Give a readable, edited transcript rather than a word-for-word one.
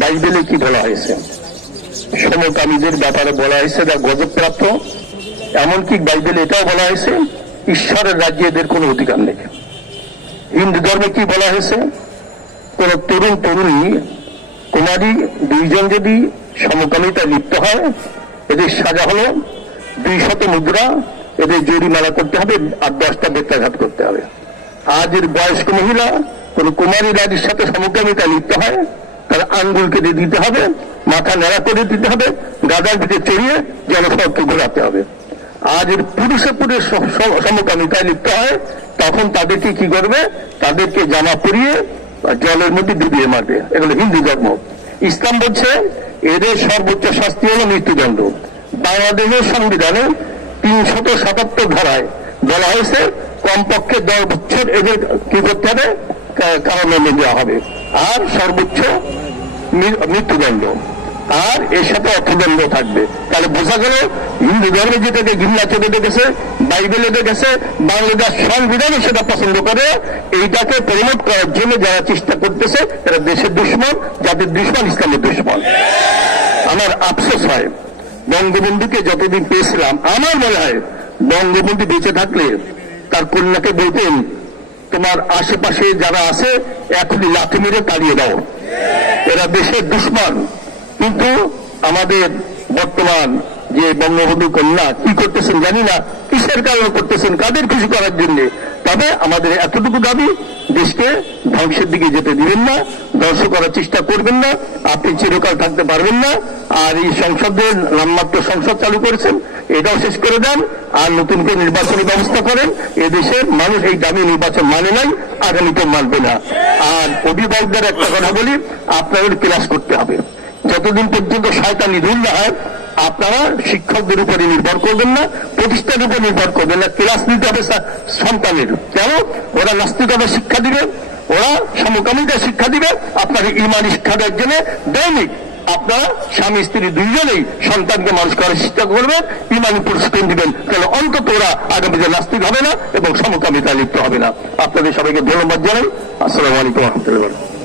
বাইবেলে কি বলা হয়েছে? সমকামীদের ব্যাপারে বলা হয়েছে যা গজবপ্রাপ্ত। এমনকি বাইবেলে এটাও বলা হয়েছে ঈশ্বরের রাজ্যে এদের কোনো অধিকার নেই। হিন্দু ধর্মে কি বলা হয়েছে? কোন তরুণ তরুণী কুমারী দুইজন যদি সমকামিতায় লিপ্ত হয়, এদের সাজা হলো 200 মুদ্রা, এদের জরিমানা করতে হবে আর 10টা বেত্রাঘাত করতে হবে। আজের বয়স্ক মহিলা কোন কুমারী নারীর সাথে সমকামিতায় লিপ্ত হয়, তার আঙ্গুল কেটে দিতে হবে, মাথা নেড়া করে দিতে হবে, গাদার ভিতরে চড়িয়ে জনসড়কে ঘোরাতে হবে। আজের পুরুষে পুরুষ সমকামিতায় লিপ্ত হয়, তখন তাদেরকে কি করবে? তাদেরকে জামা পরিয়ে জলের মধ্যে ডুবিয়ে মারবে। এগুলো হিন্দু ধর্ম। ইসলাম বলছে এদের সর্বোচ্চ শাস্তি হল মৃত্যুদণ্ড। বাংলাদেশের সংবিধানে 377 ধারায় বলা হয়েছে কমপক্ষে 10 বছর এদের কি করতে হবে? কারাদণ্ড দেওয়া হবে, আর সর্বোচ্চ মৃত্যুদণ্ড, আর এর সাথে অর্থদণ্ড থাকবে। তাহলে বোঝা গেল হিন্দু ধর্মে যেটাকে ঘৃণা চোখে দেখেছে, বাইবেলে দেখেছে, বাংলাদেশ সংবিধানে সেটা পছন্দ করে। এইটাকে পরিণত করার জন্য যারা চেষ্টা করতেছে এরা দেশের দুশ্মন, জাতির দুশ্মন, ইসলামের দুশ্মন। আমার আফসোস হয়, বঙ্গবন্ধুকে যতদিন পেয়েছিলাম, আমার মনে হয় বঙ্গবন্ধু বেঁচে থাকলে তার কন্যাকে বলতেন তোমার আশেপাশে যারা আছে এখনই লাথি মেরে তাড়িয়ে দাও, এরা দেশের দুশ্মন। কিন্তু আমাদের বর্তমান যে বঙ্গবন্ধু কন্যা কি করতেছেন জানি না, কিসের কারণে করতেছেন, কাদের খুশি করার জন্য। তবে আমাদের এতটুকু দাবি, দেশকে ধ্বংসের দিকে যেতে দিবেন না, ধ্বংস করার চেষ্টা করবেন না। আপনি চিরকাল থাকতে পারবেন না। আর এই সংসদের নামমাত্র সংসদ চালু করেছেন, এটাও শেষ করে দেন, আর নতুন করে নির্বাচনী ব্যবস্থা করেন। এদেশের মানুষ এই দামি নির্বাচন মানে নাই, আগামীতে মানবে না। আর অভিভাবকদের একটা কথা বলি, আপনাদের ক্লাস করতে হবে। যতদিন পর্যন্ত শয়তানি দূর না হয়, আপনারা শিক্ষকদের উপরে নির্ভর করবেন না, প্রতিষ্ঠানের উপর নির্ভর করবেন না। ক্লাস নিতে হবে সন্তানের। কেন? ওরা নাস্তিকতা শিক্ষা দিবে, ওরা সমকামিতা শিক্ষা দিবে। আপনার ইমানি শিক্ষা দেওয়ার জন্য দৈনিক আপনারা স্বামী স্ত্রী দুইজনেই সন্তানকে মানুষ করার চেষ্টা করবেন, ইমানি প্রশিক্ষণ দিবেন। তাহলে অন্তত ওরা আগামীতে নাস্তিক হবে না এবং সমকামিতা লিপ্ত হবে না। আপনাদের সবাইকে ধন্যবাদ জানাই। আসসালামু আলাইকুম রহমতুল্লাহ।